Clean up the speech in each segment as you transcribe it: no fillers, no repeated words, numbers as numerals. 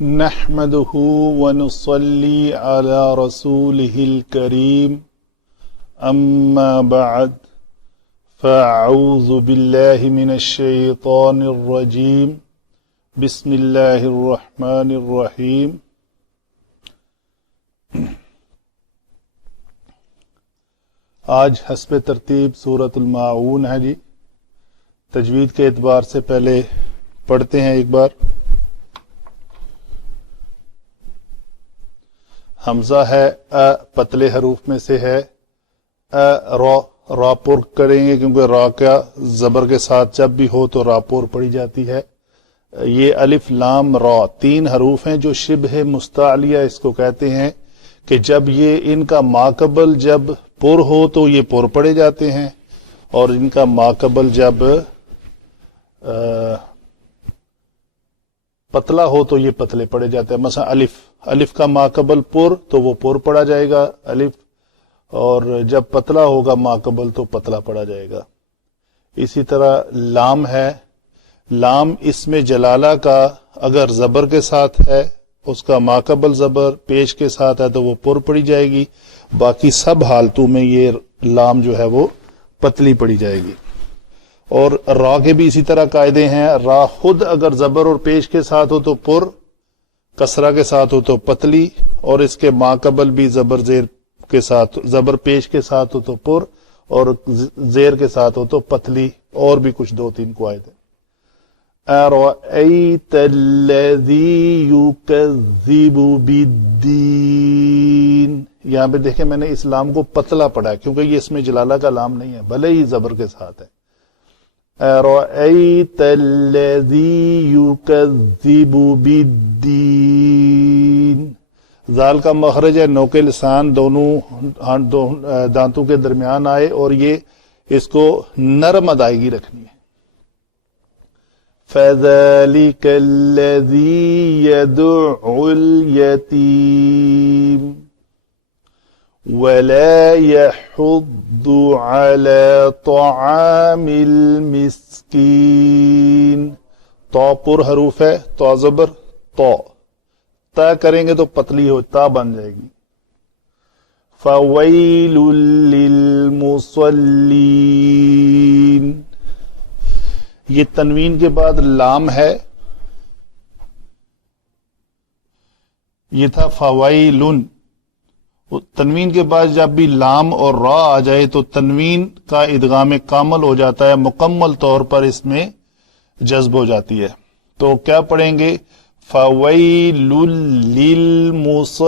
نحمده ونصلي على رسوله الكريم أما بعد فأعوذ بالله من الشيطان الرجيم بسم الله الرحمن الرحيم آج حسب ترتیب سورۃ الماعون ہے جی. تجوید کے اعتبار سے پہلے پڑھتے ہیں ایک بار. حمزہ ہے پتلے حروف میں سے ہے. را پر کریں گے کیونکہ را کا زبر کے ساتھ جب بھی ہو تو را پر پڑھی جاتی ہے. یہ الف لام را 3 حروف ہیں جو شبہ مستعلیہ اس کو کہتے ہیں کہ جب یہ ان کا ماقبل جب پر ہو تو یہ پر پڑھے جاتے ہیں اور ان کا ماقبل جب پتلا ہو تو یہ پتلے پڑے جاتے ہیں. مثلا الف کا ماقبل پر تو وہ پر پڑا جائے گا الف، اور جب پتلا ہوگا ماقبل تو پتلا پڑا جائے گا. اسی طرح لام ہے. لام اسم جلالہ کا اگر زبر کے ساتھ ہے اس کا ماقبل زبر پیش کے ساتھ ہے تو وہ پر پڑی جائے گی. باقی سب حالتوں میں یہ لام جو ہے وہ پتلی پڑی جائے گی. اور را کے بھی اسی طرح قاعدے ہیں. را خود اگر زبر اور پیش کے ساتھ ہو تو پر، کسرہ کے ساتھ ہو تو پتلی، اور اس کے ماقبل بھی زبر زیر کے ساتھ، زبر پیش کے ساتھ ہو تو پر اور زیر کے ساتھ ہو تو پتلی. اور بھی کچھ 2-3 قواعد ہیں. اَرَأَيْتَ الَّذِي يُكَذِّبُ بِالدِّينِ، یہاں پہ دیکھیں میں نے اس لام کو پتلا پڑھا ہے کیونکہ یہ اس میں جلالہ کا لام نہیں ہے بھلے ہی زبر کے ساتھ ہے. اَرَأَيْتَ الَّذِي يُكَذِّبُ بِالدِّينِ، ذال کا مخرج ہے نوک لسان دونوں دانتوں کے درمیان آئے اور یہ اس کو نرم ادائیگی رکھنی ہے. فَذَلِكَ الَّذِي يَدُعُّ الْيَتِيمَ وَلَا يَحُضُّ عَلَى طَعَامِ الْمِسْكِينِ. تو پر حروف ہے، تو زبر تو، تا کریں گے تو پتلی ہو، تا بن جائے گی. فَوَيْلٌ لِّلْمُصَلِّينَ، یہ تنوین کے بعد لام ہے. یہ تھا فوائلن. تنوین کے بعد جب بھی لام اور را آ جائے تو تنوین کا ادغام کامل ہو جاتا ہے، مکمل طور پر اس میں جذب ہو جاتی ہے. تو کیا پڑھیں گے؟ فویل للمصلین.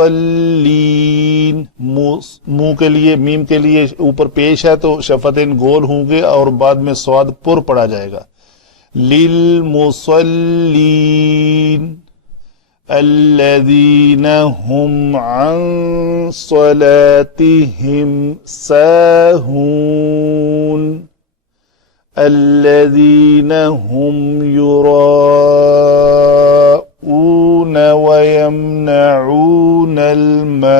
منہ کے لیے، میم کے لیے اوپر پیش ہے تو شفتین گول ہوں گے اور بعد میں سواد پر پڑا جائے گا. للمصلین الذین هم عن صلاتهم ساہون الذین هم یراؤون ویمنعون الماعون.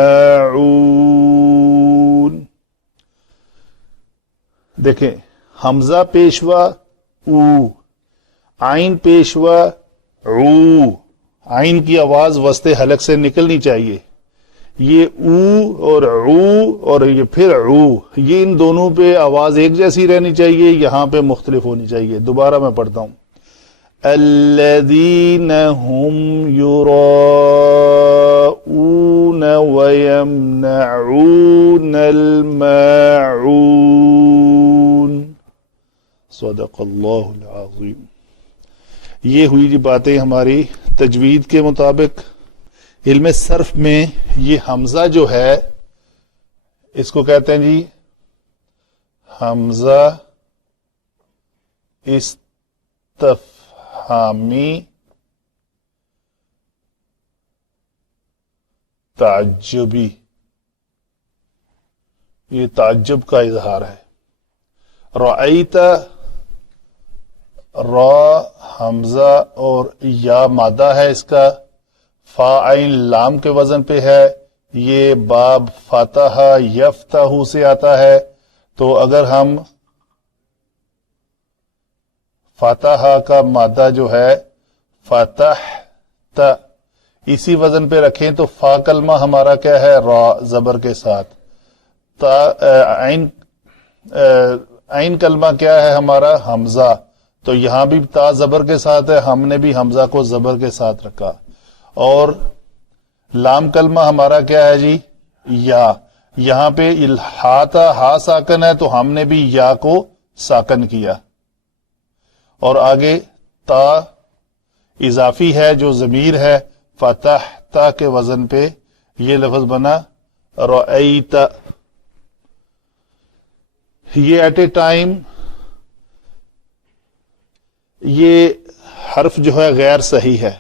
دیکھیں حمزہ پیشوا او، عین پیشوا عو. عین کی آواز وسط حلق سے نکلنی چاہیے. یہ او اور عو اور یہ پھر عو، یہ ان دونوں پہ آواز ایک جیسی رہنی چاہیے، یہاں پہ مختلف ہونی چاہیے. دوبارہ میں پڑھتا ہوں. الذین هم یراؤون ویمنعون الماعون. صدق اللہ العظیم. یہ ہوئی جی باتیں ہماری تجوید کے مطابق. علم صرف میں یہ حمزہ جو ہے اس کو کہتے ہیں جی حمزہ استفہامی تعجبی. یہ تعجب کا اظہار ہے. رأیت، را حمزہ اور یا مادہ ہے اس کا، فا عین لام کے وزن پہ ہے. یہ باب فاتح یفتح سے آتا ہے تو اگر ہم فاتحہ کا مادہ جو ہے فاتح تا، اسی وزن پہ رکھیں تو فا کلمہ ہمارا کیا ہے؟ را زبر کے ساتھ. عین کلمہ کیا ہے ہمارا؟ حمزہ. تو یہاں بھی تا زبر کے ساتھ ہے، ہم نے بھی حمزہ کو زبر کے ساتھ رکھا. اور لام کلمہ ہمارا کیا ہے جی؟ یا. یہاں پہ ہا ساکن ہے تو ہم نے بھی یا کو ساکن کیا. اور آگے تا اضافی ہے جو ضمیر ہے، فتح تا کے وزن پہ یہ لفظ بنا رأیت. یہ ایٹ اے ٹائم یہ حرف جو ہے غیر صحیح ہے،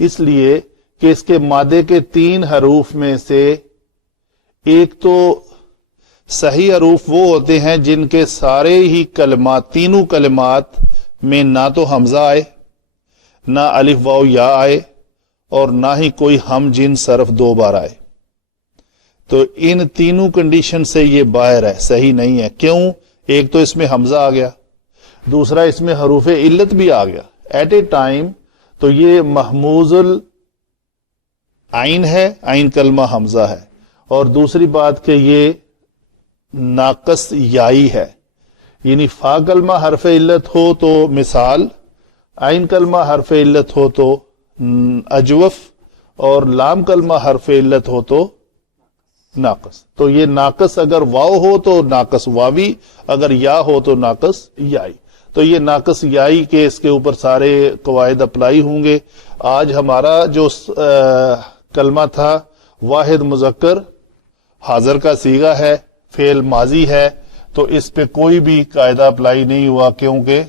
اس لیے کہ اس کے مادے کے 3 حروف میں سے ایک تو صحیح حروف وہ ہوتے ہیں جن کے سارے ہی کلمات، تینوں کلمات میں نہ تو حمزہ آئے، نہ الف واو یا آئے، اور نہ ہی کوئی ہم جنس حرف 2 بار آئے. تو ان تینوں کنڈیشن سے یہ باہر ہے، صحیح نہیں ہے. کیوں؟ ایک تو اس میں حمزہ آ گیا، دوسرا اس میں حروف علت بھی آ گیا ایٹ اے ٹائم. تو یہ محموز العین ہے، عین کلمہ حمزہ ہے. اور دوسری بات کہ یہ ناقص یائی ہے، یعنی فا کلمہ حرف علت ہو تو مثال، عین کلمہ حرف علت ہو تو اجوف، اور لام کلمہ حرف علت ہو تو ناقص. تو یہ ناقص اگر واو ہو تو ناقص واوی، اگر یا ہو تو ناقص یائی. تو یہ ناقص یائی کے اس کے اوپر سارے قواعد اپلائی ہوں گے. آج ہمارا جو کلمہ تھا واحد مذکر حاضر کا صیغہ ہے، فعل ماضی ہے، تو اس پہ کوئی بھی قاعدہ اپلائی نہیں ہوا، کیونکہ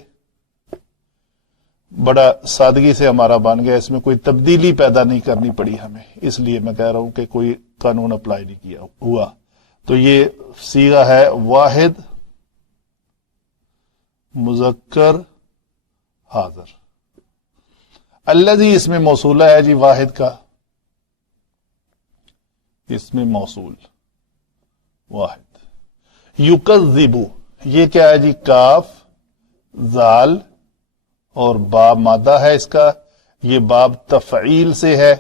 بڑا سادگی سے ہمارا بن گیا، اس میں کوئی تبدیلی پیدا نہیں کرنی پڑی ہمیں. اس لیے میں کہہ رہا ہوں کہ کوئی قانون اپلائی نہیں کیا ہوا. تو یہ صیغہ ہے واحد مذکر حاضر. الذی اس میں موصولہ ہے جی واحد کا، اس میں موصول واحد. یکذب یہ کیا ہے جی؟ کاف زال اور باب مادہ ہے اس کا. یہ باب تفعیل سے ہے،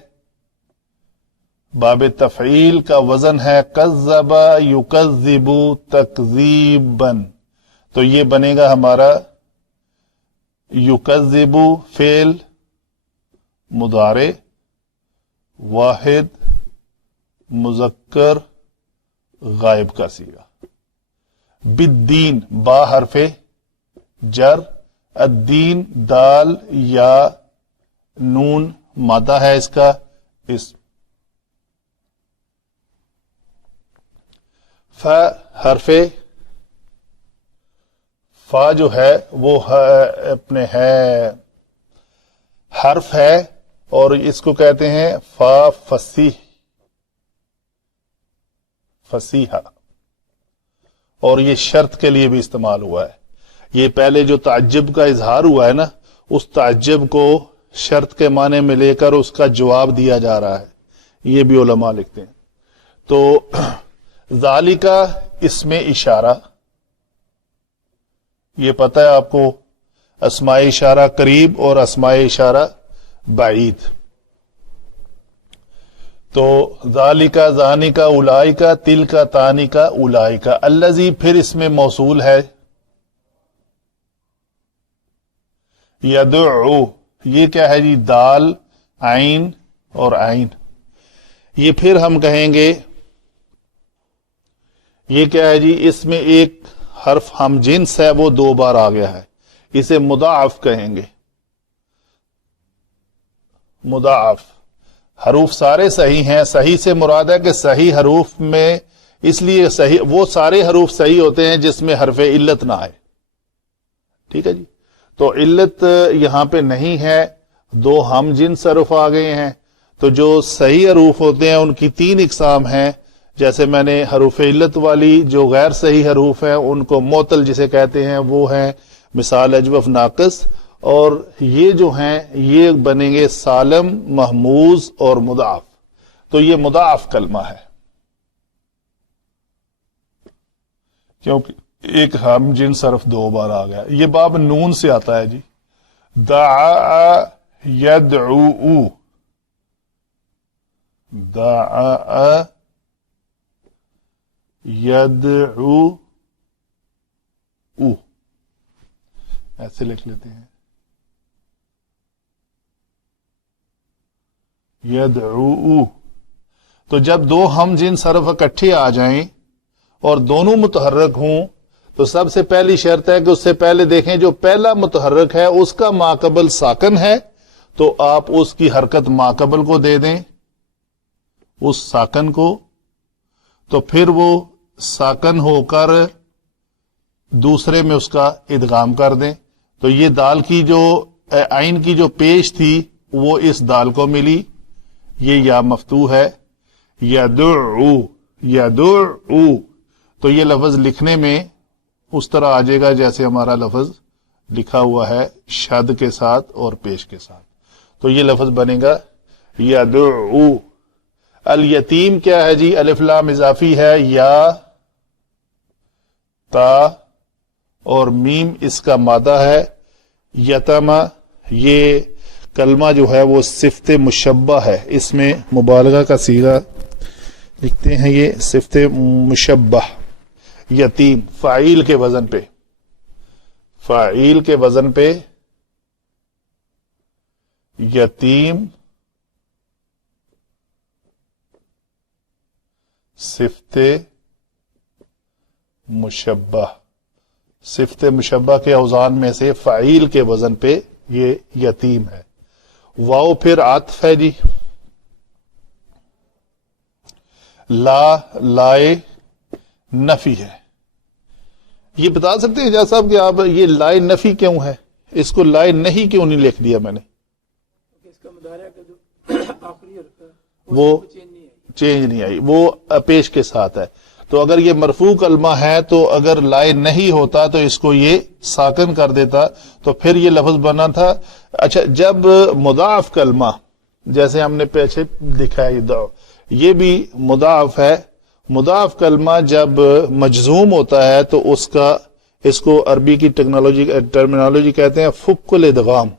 باب تفعیل کا وزن ہے کذب یکذب تکذیبا. تو یہ بنے گا ہمارا یکذب فعل مضارع واحد مذکر غائب کا صیغہ. بالدین با حرف جر، الدین دال یا نون مادہ ہے اس کا. اس ف حرف فا جو ہے وہ اپنے ہے حرف ہے، اور اس کو کہتے ہیں فا فصیح، فصیحہ. اور یہ شرط کے لیے بھی استعمال ہوا ہے. یہ پہلے جو تعجب کا اظہار ہوا ہے نا، اس تعجب کو شرط کے معنی میں لے کر اس کا جواب دیا جا رہا ہے، یہ بھی علماء لکھتے ہیں. تو ذالکا اس میں اشارہ، یہ پتہ ہے آپ کو، اسماء اشارہ قریب اور اسماء اشارہ بعید. تو ذالکا ذانکا اولائکا تلکا تانکا اولائکا. الذی پھر اس میں موصول ہے. یدعو یہ کیا ہے جی؟ دال عین اور عین. یہ پھر ہم کہیں گے یہ کیا ہے جی؟ اس میں ایک حرف ہم جنس ہے وہ 2 بار آ گیا ہے، اسے مضاعف کہیں گے. مضاعف حروف سارے صحیح ہیں، صحیح سے مراد ہے کہ صحیح حروف میں، اس لیے صحیح وہ سارے حروف صحیح ہوتے ہیں جس میں حرف علت نہ آئے. ٹھیک ہے جی. تو علت یہاں پہ نہیں ہے، 2 ہم جنس حروف آ گئے ہیں. تو جو صحیح حروف ہوتے ہیں ان کی 3 اقسام ہیں. جیسے میں نے حروف علت والی جو غیر صحیح حروف ہیں ان کو معطل جسے کہتے ہیں وہ ہیں مثال اجوف ناقص، اور یہ جو ہیں یہ بنیں گے سالم محموز اور مضاعف. تو یہ مضاعف کلمہ ہے کیونکہ ایک ہم جنس حرف 2 بار آ گیا. یہ باب نون سے آتا ہے جی. دعا یدعو دعا یدعو، ایسے لکھ لیتے ہیں، یدعو۔ تو جب دو ہم جنس حرف اکٹھے آ جائیں اور دونوں متحرک ہوں تو سب سے پہلی شرط ہے کہ اس سے پہلے دیکھیں جو پہلا متحرک ہے اس کا ماقبل ساکن ہے تو آپ اس کی حرکت ماقبل کو دے دیں، اس ساکن کو، تو پھر وہ ساکن ہو کر دوسرے میں اس کا ادغام کر دیں۔ تو یہ دال کی جو عین کی جو پیش تھی وہ اس دال کو ملی، یہ یا مفتوح ہے، یدعو یدعو، تو یہ لفظ لکھنے میں اس طرح آ جائے گا جیسے ہمارا لفظ لکھا ہوا ہے، شد کے ساتھ اور پیش کے ساتھ، تو یہ لفظ بنے گا یدعو۔ الیتیم کیا ہے جی؟ الف لام اضافی ہے، یا تا اور میم اس کا مادہ ہے، یتما، یہ کلمہ جو ہے وہ صفت مشبہ ہے، اس میں مبالغہ کا صیغہ لکھتے ہیں، یہ صفت مشبہ، یتیم، فاعل کے وزن پہ، فاعل کے وزن پہ یتیم، صفت مشبہ، صفت مشبہ کے اوزان میں سے فاعل کے وزن پہ یہ یتیم ہے۔ واو پھر عطف ہے جی، لا لائے نفی ہے۔ یہ بتا سکتے ہیں جا صاحب کہ آپ یہ لائے نفی کیوں ہے؟ اس کو لائے نہیں کیوں نہیں لکھ دیا میں نے؟ اس کا مضارع کا جو آخری وہ چینج نہیں آئی، وہ پیش کے ساتھ ہے، تو اگر یہ مرفوع کلمہ ہے تو اگر لائے نہیں ہوتا تو اس کو یہ ساکن کر دیتا تو پھر یہ لفظ بنا تھا۔ اچھا، جب مضاعف کلمہ جیسے ہم نے پیچھے لکھا ہے یہ بھی مضاعف ہے، مضاعف کلمہ جب مجزوم ہوتا ہے تو اس کو عربی کی ٹرمینالوجی کہتے ہیں فک الادغام،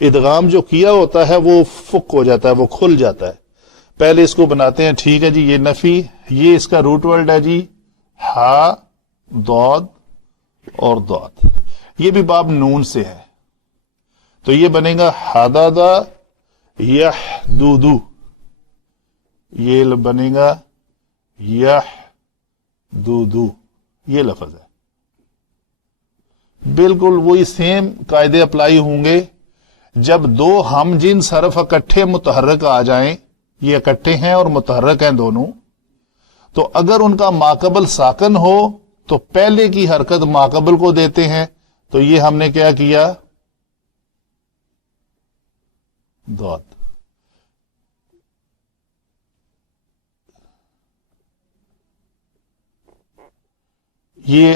ادغام جو کیا ہوتا ہے وہ فک ہو جاتا ہے، وہ کھل جاتا ہے۔ پہلے اس کو بناتے ہیں، ٹھیک ہے جی، یہ نفی، یہ اس کا روٹ ورڈ ہے جی ہا، ضاد اور ضاد، یہ بھی باب نون سے ہے، تو یہ بنے گا حددا یحددو، یہ بنے گا یحددو، یہ لفظ ہے۔ بالکل وہی سیم قاعدے اپلائی ہوں گے جب دو ہم جنس حرف اکٹھے متحرک آ جائیں، یہ اکٹھے ہیں اور متحرک ہیں دونوں، تو اگر ان کا ماقبل ساکن ہو تو پہلے کی حرکت ماقبل کو دیتے ہیں، تو یہ ہم نے کیا کیا؟ ضاد۔ یہ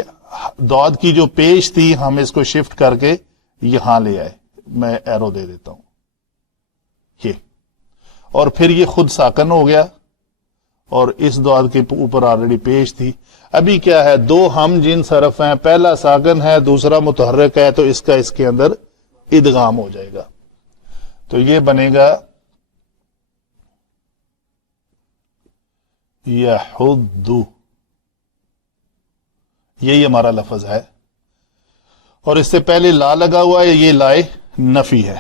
ضاد کی جو پیش تھی ہم اس کو شفٹ کر کے یہاں لے آئے، میں ایرو دے دیتا ہوں یہ، اور پھر یہ خود ساکن ہو گیا اور اس ضاد کے اوپر آلریڈی پیش تھی۔ ابھی کیا ہے؟ دو ہم جنس حرف ہیں، پہلا ساکن ہے دوسرا متحرک ہے، تو اس کا اس کے اندر ادغام ہو جائے گا، تو یہ بنے گا یحدو، یہی ہمارا لفظ ہے، اور اس سے پہلے لا لگا ہوا ہے، یہ لائے نفی ہے۔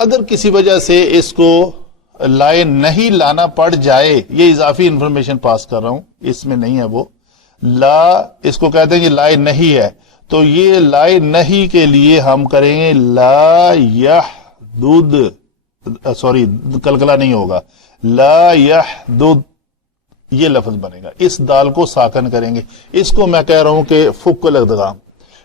اگر کسی وجہ سے اس کو لائے نہیں لانا پڑ جائے، یہ اضافی انفارمیشن پاس کر رہا ہوں، اس میں نہیں ہے وہ، لا اس کو کہتے ہیں کہ لائے نہیں ہے، تو یہ لائے نہیں کے لیے ہم کریں گے لا یحدد، سوری کلکلا نہیں ہوگا، لا یحدد، یہ لفظ بنے گا، اس دال کو ساکن کریں گے۔ اس کو میں کہہ رہا ہوں کہ فک الادغام،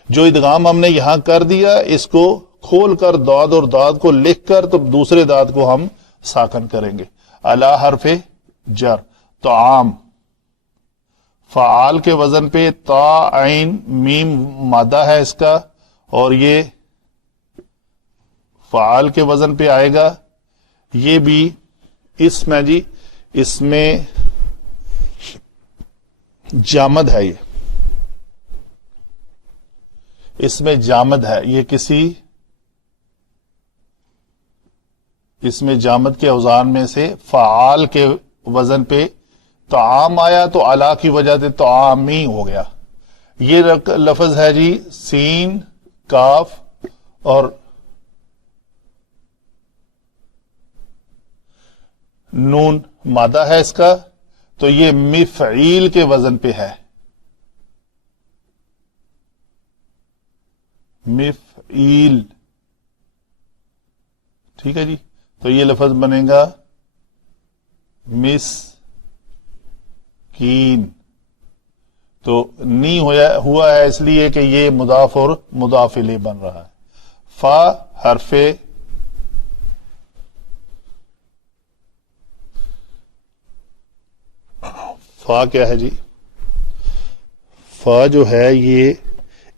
جو ادغام ہم نے یہاں کر دیا اس کو کھول کر داد اور داد کو لکھ کر تو دوسرے داد کو ہم ساکن کریں گے۔ الا حرف جر، طعام، فعال کے وزن پہ تا عین میم مادہ ہے اس کا، اور یہ فعال کے وزن پہ آئے گا، یہ بھی اسم ہے جی، اس میں جامد ہے، یہ اس میں جامد ہے، یہ کسی اس میں جامد کے اوزان میں سے فعال کے وزن پہ طعام آیا تو علا کی وجہ سے طعامی ہو گیا. یہ لفظ ہے جی سین کاف اور نون مادہ ہے اس کا, تو یہ مفعیل کے وزن پہ ہے. مفعیل, ٹھیک ہے جی. تو یہ لفظ بنے گا مسکین. تو نی ہوا ہے اس لیے کہ یہ مضاف اور مضاف الیہ بن رہا ہے. فا حرف فا کیا ہے جی؟ فا جو ہے یہ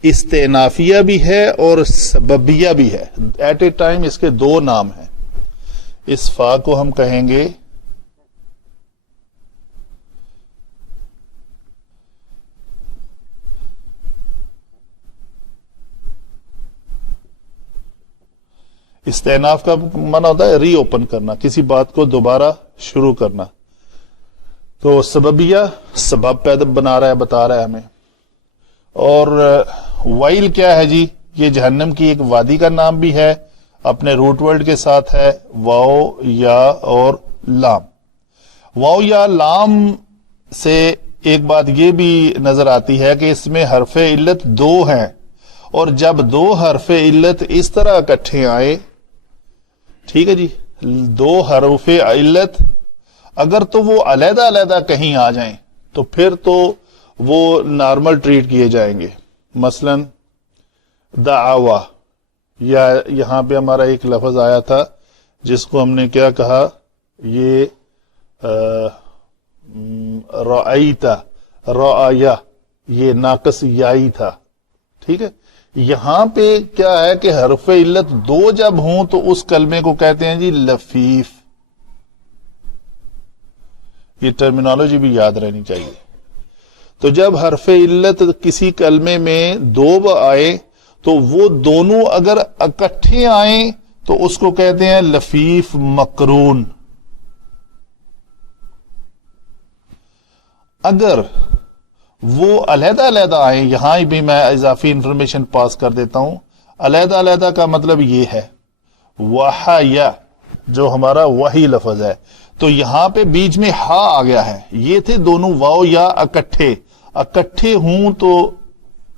استئنافیہ بھی ہے اور سببیہ بھی ہے. ایٹ اے ٹائم اس کے دو نام ہیں. اس فا کو ہم کہیں گے استئناف کا معنی ہوتا ہے ری اوپن کرنا, کسی بات کو دوبارہ شروع کرنا. تو سببیہ سبب پیدا بتا رہا ہے ہمیں. اور وائل کیا ہے جی؟ یہ جہنم کی ایک وادی کا نام بھی ہے, اپنے روٹ ورڈ کے ساتھ ہے واو یا اور لام. واو یا لام سے ایک بات یہ بھی نظر آتی ہے کہ اس میں حرف علت دو ہیں, اور جب دو حرف علت اس طرح اکٹھے آئے, ٹھیک ہے جی, دو حرف علت اگر تو وہ علیحدہ علیحدہ کہیں آ جائیں تو پھر تو وہ نارمل ٹریٹ کیے جائیں گے. مثلا دعوا, یا یہاں پہ ہمارا ایک لفظ آیا تھا جس کو ہم نے کیا کہا, یہ رأیتا, رأیا, یہ ناقص یائی تھا. ٹھیک ہے, یہاں پہ کیا ہے کہ حرف علت دو جب ہوں تو اس کلمے کو کہتے ہیں جی لفیف. یہ ٹرمینالوجی بھی یاد رہنی چاہیے. تو جب حرف علت کسی کلمے میں دو آئے تو وہ دونوں اگر اکٹھے آئیں تو اس کو کہتے ہیں لفیف مقرون. اگر وہ علیحدہ علیحدہ آئیں, یہاں بھی میں اضافی انفارمیشن پاس کر دیتا ہوں. علیحدہ علیحدہ کا مطلب یہ ہے وحیا, جو ہمارا وحی لفظ ہے, تو یہاں پہ بیچ میں ہا آ گیا ہے. یہ تھے دونوں واو یا اکٹھے ہوں تو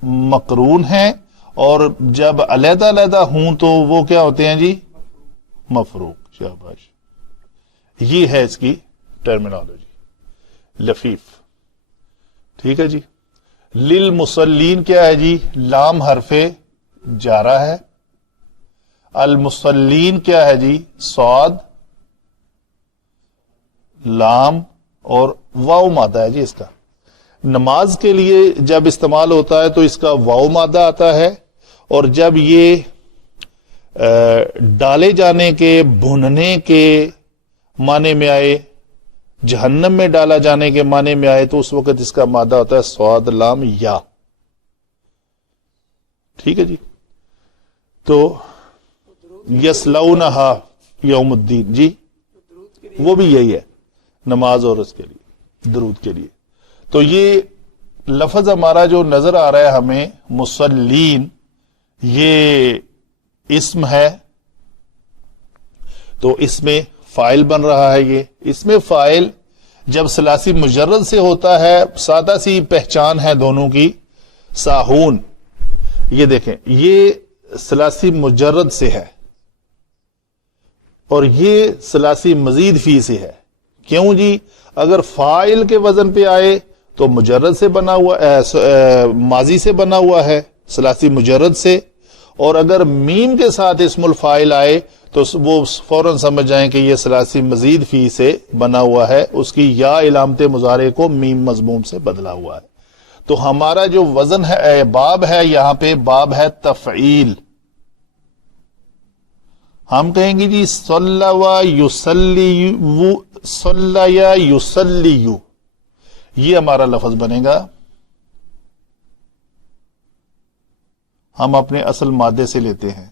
مقرون ہیں, اور جب علیحدہ علیحدہ ہوں تو وہ کیا ہوتے ہیں جی؟ مفروق. شاباش, یہ ہے اس کی ٹرمینالوجی لفیف. ٹھیک ہے جی. للمصلین کیا ہے جی؟ لام حرف جارہ ہے. المصلین کیا ہے جی؟ صاد لام اور واو مادہ ہے جی اس کا. نماز کے لیے جب استعمال ہوتا ہے تو اس کا واو مادہ آتا ہے, اور جب یہ ڈالے جانے کے, بھوننے کے معنی میں آئے, جہنم میں ڈالا جانے کے معنی میں آئے, تو اس وقت اس کا مادہ ہوتا ہے صاد لام یا. ٹھیک ہے جی. تو یصلونہا یوم الدین جی, وہ بھی یہی ہے, نماز اور اس کے لیے درود کے لیے. تو یہ لفظ ہمارا جو نظر آ رہا ہے ہمیں مصلین, یہ اسم ہے, تو اس میں فائل بن رہا ہے. یہ اس میں فائل جب ثلاثی مجرد سے ہوتا ہے, سادہ سی پہچان ہے دونوں کی, ساہون. یہ دیکھیں, یہ ثلاثی مجرد سے ہے اور یہ ثلاثی مزید فی سے ہے. کیوں جی؟ اگر فائل کے وزن پہ آئے تو مجرد سے بنا ہوا, ماضی سے بنا ہوا ہے ثلاثی مجرد سے, اور اگر میم کے ساتھ اسم الفاعل آئے تو وہ فوراً سمجھ جائیں کہ یہ ثلاثی مزید فی سے بنا ہوا ہے, اس کی یا علامت مضارع کو میم مضموم سے بدلا ہوا ہے. تو ہمارا جو وزن ہے, باب ہے, یہاں پہ باب ہے تفعیل. ہم کہیں گے جی صلی و یصلی, صلی یا یصلی, یہ ہمارا لفظ بنے گا. ہم اپنے اصل مادے سے لیتے ہیں.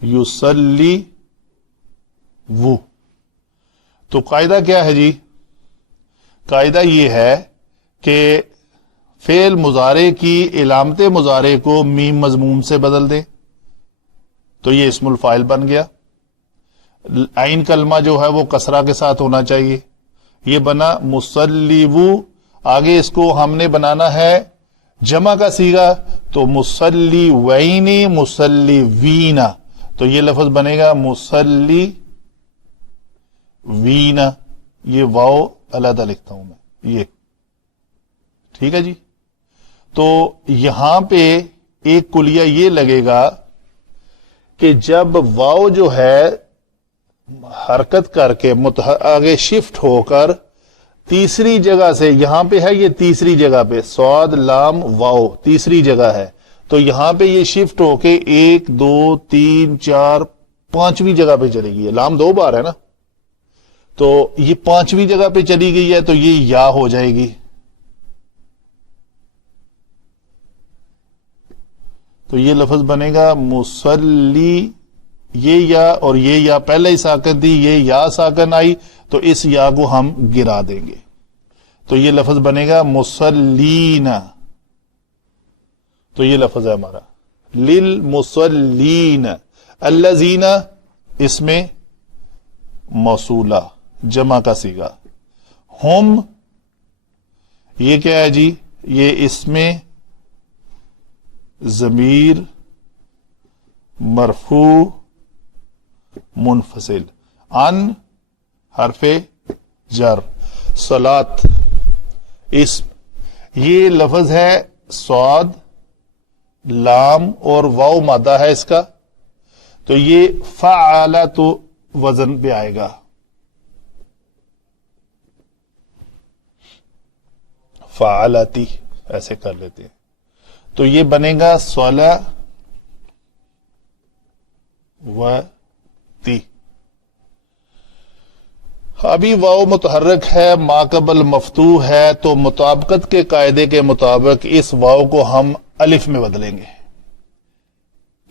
یصلی وہ. تو قاعدہ کیا ہے جی؟ قاعدہ یہ ہے کہ فعل مضارع کی علامت مضارع کو میم مضموم سے بدل دیں تو یہ اسم الفاعل بن گیا. عین کلمہ جو ہے وہ کسرہ کے ساتھ ہونا چاہیے. یہ بنا مصلیو. آگے اس کو ہم نے بنانا ہے جمع کا صیغہ تو مصلی وینی مصلی وینا. تو یہ لفظ بنے گا مصلی وینا. یہ واو علیحدہ لکھتا ہوں میں یہ. ٹھیک ہے جی. تو یہاں پہ ایک کلیہ یہ لگے گا کہ جب واو جو ہے حرکت کر کے آگے شفٹ ہو کر تیسری جگہ سے، یہاں پہ ہے یہ تیسری جگہ پہ صاد لام واو تیسری جگہ ہے، تو یہاں پہ یہ شفٹ ہو کے 1 2 3 4 5ویں جگہ پہ چلی گئی ہے. لام 2 بار ہے نا، تو یہ 5ویں جگہ پہ چلی گئی ہے تو یہ یا ہو جائے گی. تو یہ لفظ بنے گا مصلی. یہ یا اور یہ یا پہلے ہی ساکن تھی، یہ یا ساکن آئی تو اس یا کو ہم گرا دیں گے. تو یہ لفظ بنے گا مصلین. تو یہ لفظ ہے ہمارا للمصلین. الذین اس میں موصولہ جمع کا صیغہ. ہم یہ کیا ہے جی؟ یہ اس میں ضمیر مرفوع منفصل. ان حرف جر. صلاۃ اسم. یہ لفظ ہے صاد لام اور واو مادہ ہے اس کا، تو یہ فعل تو وزن پہ آئے گا. فعلتی ایسے کر لیتے ہیں. تو یہ بنے گا صلا و تی. ابھی واو متحرک ہے، ما قبل مفتوح ہے، تو مطابقت کے قاعدے کے مطابق اس واو کو ہم الف میں بدلیں گے،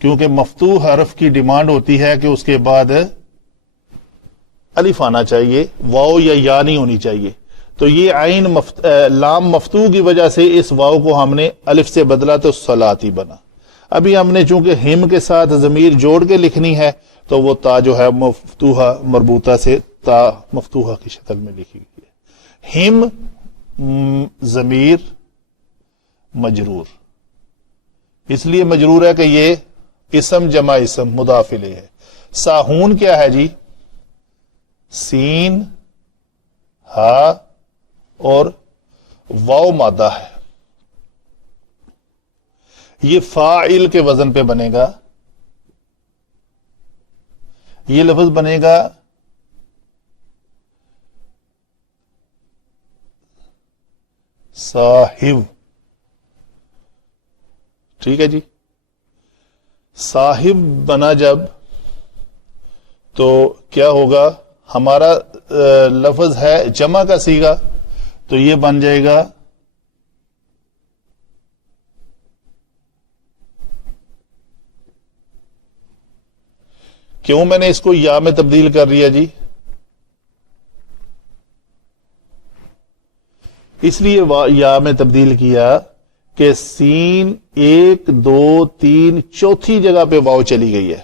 کیونکہ مفتوح حرف کی ڈیمانڈ ہوتی ہے کہ اس کے بعد الف آنا چاہیے، واو یا یا نہیں ہونی چاہیے. تو یہ عین لام مفتوح کی وجہ سے اس واو کو ہم نے الف سے بدلا تو صلاتی بنا. ابھی ہم نے چونکہ ہم کے ساتھ ضمیر جوڑ کے لکھنی ہے تو وہ تا جو ہے مفتوحہ مربوطہ سے تا مفتوحہ کی شکل میں لکھی گئی ہے. ہم ضمیر مجرور، اس لیے مجرور ہے کہ یہ اسم جمع اسم مضاف الیہ ہے. ساہون کیا ہے جی؟ سین ہا اور واو مادہ ہے. یہ فاعل کے وزن پہ بنے گا. یہ لفظ بنے گا صاحب. ٹھیک ہے جی. صاحب بنا جب تو کیا ہوگا؟ ہمارا لفظ ہے جمع کا صیغہ، تو یہ بن جائے گا کیوں میں نے اس کو یا میں تبدیل کر دیا جی؟ اس لیے یا میں تبدیل کیا کہ سین 1 2 3 چوتھی جگہ پہ واو چلی گئی ہے.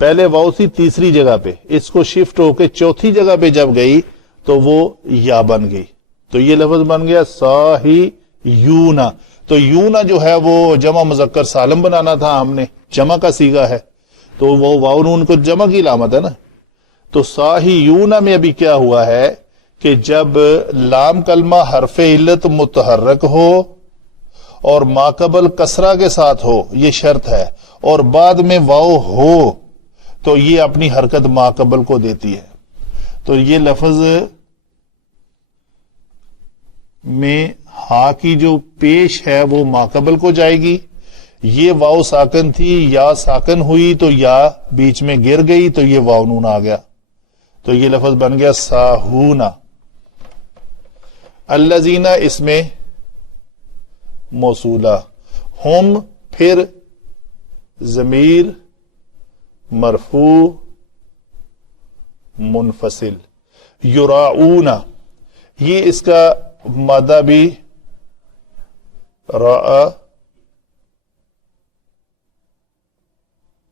پہلے واو تھی تیسری جگہ پہ، اس کو شفٹ ہو کے چوتھی جگہ پہ جب گئی تو وہ یا بن گئی. تو یہ لفظ بن گیا صاحی یونا. تو یونا جو ہے وہ جمع مذکر سالم بنانا تھا، ہم نے جمع کا صیغہ ہے تو وہ واو نون کو جمع کی علامت ہے نا. تو صاحی یونا میں ابھی کیا ہوا ہے کہ جب لام کلمہ حرف علت متحرک ہو اور ما قبل کسرہ کے ساتھ ہو، یہ شرط ہے، اور بعد میں واو ہو تو یہ اپنی حرکت ما قبل کو دیتی ہے. تو یہ لفظ میں ہا کی جو پیش ہے وہ ما قبل کو جائے گی. یہ واو ساکن تھی، یا ساکن ہوئی تو یا بیچ میں گر گئی تو یہ واو نون آ گیا. تو یہ لفظ بن گیا ساہونا. الذین اس میں موصولہ. ہم پھر ضمیر مرفوع منفصل. یراؤون یہ اس کا مادہ بھی راء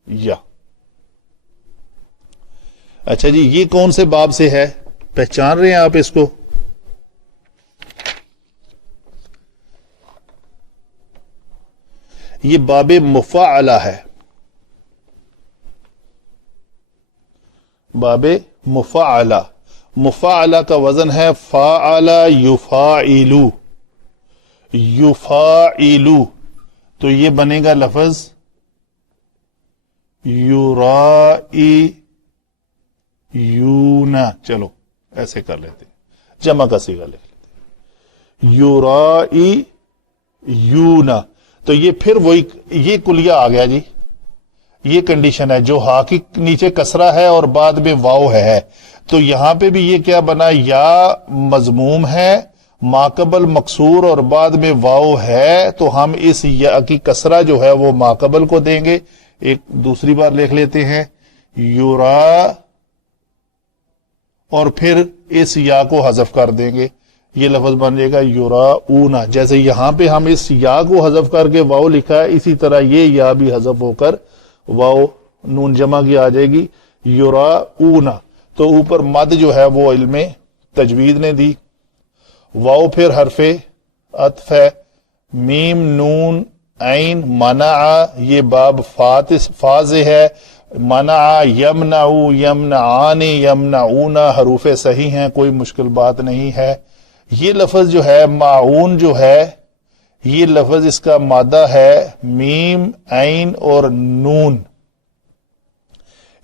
یا. اچھا جی یہ کون سے باب سے ہے پہچان رہے ہیں آپ اس کو؟ یہ باب مفاعلہ ہے. باب مفاعلہ. مفاعلہ کا وزن ہے فاعل یفاعل. یفاعل تو یہ بنے گا لفظ یرائیونا. چلو ایسے کر لیتے ہیں, جمع کا صیغہ لکھ لیتے ہیں. یرائیونا تو یہ پھر وہی یہ کلیہ آ گیا جی. یہ کنڈیشن ہے جو ہا کی نیچے کسرہ ہے اور بعد میں واو ہے. تو یہاں پہ بھی یہ کیا بنا, یا مضموم ہے ماقبل مکسور اور بعد میں واو ہے, تو ہم اس یا کی کسرہ جو ہے وہ ماقبل کو دیں گے. ایک دوسری بار لکھ لیتے ہیں یورا اور پھر اس یا کو حذف کر دیں گے. یہ لفظ بن جائے گا یراؤنا. جیسے یہاں پہ ہم اس یا کو حذف کر کے واو لکھا ہے, اسی طرح یہ یا بھی حذف ہو کر واو نون جمع کی آ جائے گی یراؤنا. تو اوپر مد جو ہے وہ علم تجوید نے دی. واو پھر حرف عطف ہے. میم نون عین منع یہ باب فاز ہے. منع یمنع یمنعان یمنعون حروف صحیح ہیں, کوئی مشکل بات نہیں ہے. یہ لفظ جو ہے معون جو ہے یہ لفظ اس کا مادہ ہے میم عین اور نون.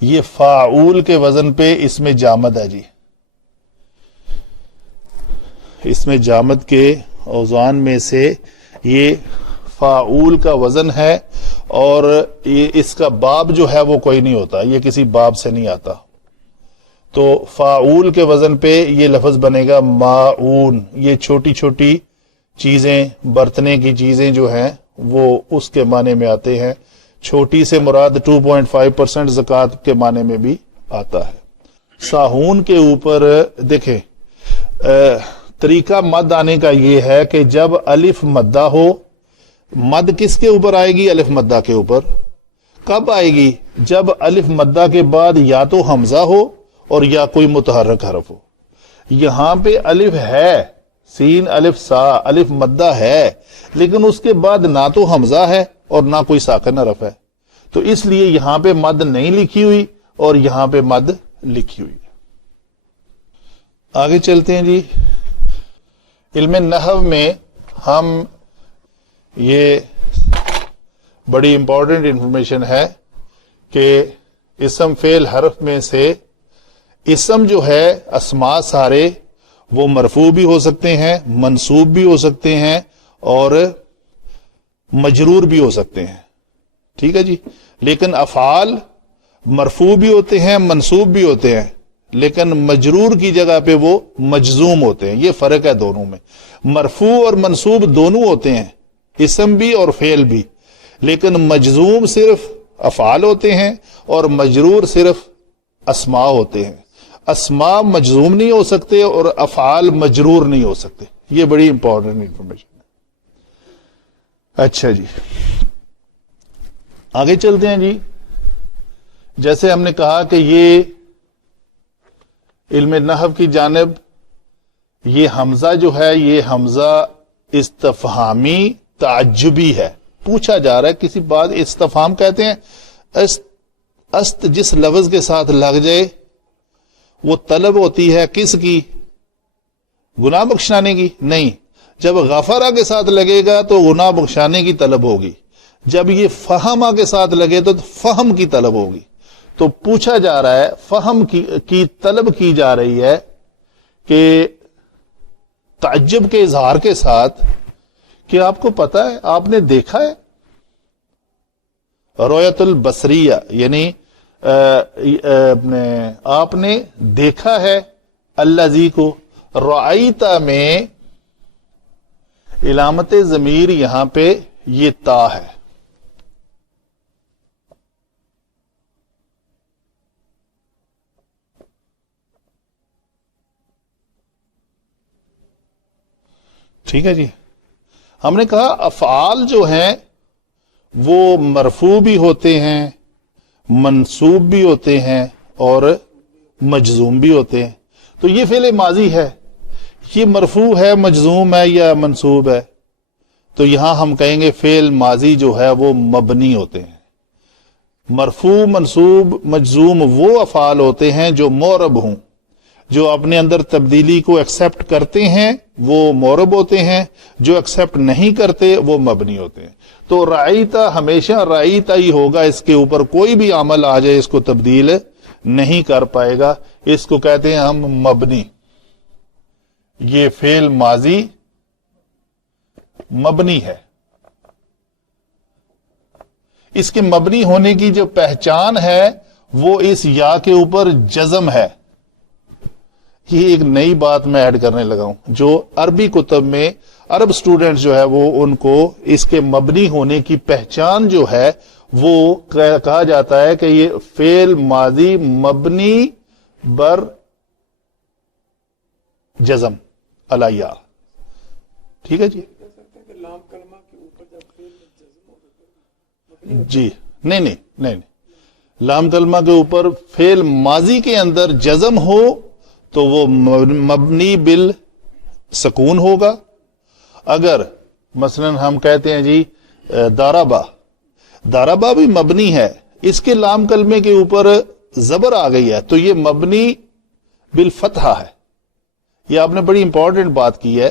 یہ فاعول کے وزن پہ اس میں جامد ہے جی. اس میں جامد کے اوزان میں سے یہ فاعول کا وزن ہے, اور یہ اس کا باب جو ہے وہ کوئی نہیں ہوتا, یہ کسی باب سے نہیں آتا. تو فاعول کے وزن پہ یہ لفظ بنے گا معون. یہ چھوٹی چھوٹی چیزیں برتنے کی چیزیں جو ہیں وہ اس کے معنی میں آتے ہیں. چھوٹی سے مراد 2.5% زکوٰۃ کے معنی میں بھی آتا ہے. ساہون کے اوپر دیکھیں طریقہ مد آنے کا یہ ہے کہ جب الف مدہ ہو, مد کس کے اوپر آئے گی؟ الف مدہ کے اوپر. کب آئے گی؟ جب الف مدہ کے بعد یا تو حمزہ ہو اور یا کوئی متحرک حرف ہو. یہاں پہ الف ہے, سین الف سا الف مدہ ہے, لیکن اس کے بعد نہ تو حمزہ ہے اور نہ کوئی ساکن حرف ہے. تو اس لیے یہاں پہ مد نہیں لکھی ہوئی اور یہاں پہ مد لکھی ہوئی. آگے چلتے ہیں جی. علم نحو میں ہم یہ بڑی امپورٹنٹ انفارمیشن ہے کہ اسم فعل حرف میں سے اسم جو ہے اسماء سارے وہ مرفوع بھی ہو سکتے ہیں, منصوب بھی ہو سکتے ہیں اور مجرور بھی ہو سکتے ہیں. ٹھیک ہے جی. لیکن افعال مرفوع بھی ہوتے ہیں منصوب بھی ہوتے ہیں, لیکن مجرور کی جگہ پہ وہ مجزوم ہوتے ہیں. یہ فرق ہے دونوں میں. مرفوع اور منصوب دونوں ہوتے ہیں, اسم بھی اور فعل بھی, لیکن مجزوم صرف افعال ہوتے ہیں اور مجرور صرف اسماء ہوتے ہیں. اسماء مجزوم نہیں ہو سکتے اور افعال مجرور نہیں ہو سکتے. یہ بڑی امپورٹنٹ انفارمیشن ہے. اچھا جی آگے چلتے ہیں جی. جیسے ہم نے کہا کہ یہ علم نحو کی جانب یہ حمزہ جو ہے یہ حمزہ استفہامی تعجبی ہے. پوچھا جا رہا ہے کسی بات, استفہام کہتے ہیں است جس لفظ کے ساتھ لگ جائے وہ طلب ہوتی ہے کس کی؟ گناہ بخشانے کی نہیں. جب غفرہ کے ساتھ لگے گا تو گناہ بخشانے کی طلب ہوگی. جب یہ فہمہ کے ساتھ لگے تو فہم کی طلب ہوگی. تو پوچھا جا رہا ہے, فہم کی طلب کی جا رہی ہے کہ تعجب کے اظہار کے ساتھ کہ آپ کو پتا ہے, آپ نے دیکھا ہے رؤیت البصریہ, یعنی آپ نے دیکھا ہے الذی کو. رأیتا میں علامت ضمیر یہاں پہ یہ تا ہے. ٹھیک ہے جی. ہم نے کہا افعال جو ہیں وہ مرفوع بھی ہوتے ہیں, منصوب بھی ہوتے ہیں اور مجزوم بھی ہوتے ہیں. تو یہ فعل ماضی ہے, یہ مرفوع ہے, مجزوم ہے یا منصوب ہے؟ تو یہاں ہم کہیں گے فعل ماضی جو ہے وہ مبنی ہوتے ہیں. مرفوع, منصوب, مجزوم وہ افعال ہوتے ہیں جو معرب ہوں, جو اپنے اندر تبدیلی کو ایکسپٹ کرتے ہیں وہ معرب ہوتے ہیں, جو ایکسپٹ نہیں کرتے وہ مبنی ہوتے ہیں. تو رأیتا ہمیشہ رأیتا ہی ہوگا, اس کے اوپر کوئی بھی عمل آ جائے اس کو تبدیل نہیں کر پائے گا. اس کو کہتے ہیں ہم مبنی. یہ فعل ماضی مبنی ہے. اس کے مبنی ہونے کی جو پہچان ہے وہ اس یا کے اوپر جزم ہے. یہ ایک نئی بات میں ایڈ کرنے لگا ہوں, جو عربی کتب میں عرب سٹوڈنٹ جو ہے وہ ان کو اس کے مبنی ہونے کی پہچان جو ہے وہ کہا جاتا ہے کہ یہ فعل ماضی مبنی بر جزم علیہ. ٹھیک ہے جی. کہہ سکتے ہیں کہ لام کلمہ کے اوپر جب فعل جزم ہو جی نہیں, لام کلمہ کے اوپر فعل ماضی کے اندر جزم ہو تو وہ مبنی بالسکون ہوگا. اگر مثلا ہم کہتے ہیں جی دارابا, دارابا بھی مبنی ہے, اس کے لام کلمے کے اوپر زبر آ گئی ہے تو یہ مبنی بالفتحہ ہے. یہ آپ نے بڑی امپورٹنٹ بات کی ہے